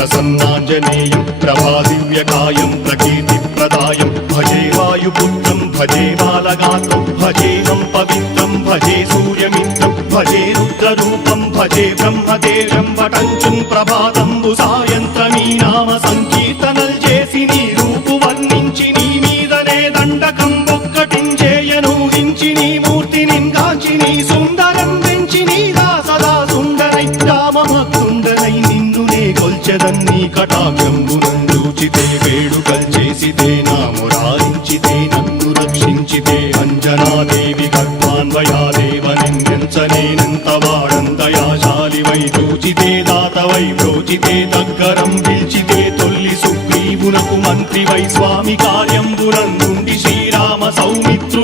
ప్రసన్నాంజనేయం ప్రభాదివ్యకాయం ప్రకీర్తిప్రదాయం భజే వాయుపుత్రం భజే బాలగాత్రం భజేహం పవిత్రం భజే సూర్యమిత్రం భజే రుద్రరూపం భజే బ్రహ్మదేవం వటంచుం ప్రభాతంబు సాయంత్రమీ నామ సంకీర్తనల్ చేసి నీ రూపు వర్ణించి నీ మీదనే దండకం ఒక్కటించేయనూహించి నీ మూర్తి నింగాంచి నీ సుందరం వెంచి నీ దాసదా సుందరై రామభక్తుండనై నిన్నునే కొల్చెదన్నీ కటాక్షంబునందూచితే వేడుకల్ చేసితే నా మురారించితే నన్ను రక్షించితే అంజనాదేవి గర్భాన్వయాదేవ నిన్నెంచనేనంత వాడంతయాశాలివై చూచితే దాతవై ప్రోచితే దగ్గరం పిల్చితే తొల్లి సుగ్రీవునకు మంత్రివై స్వామి కార్యంబునందుండి శ్రీరామ సౌమిత్రు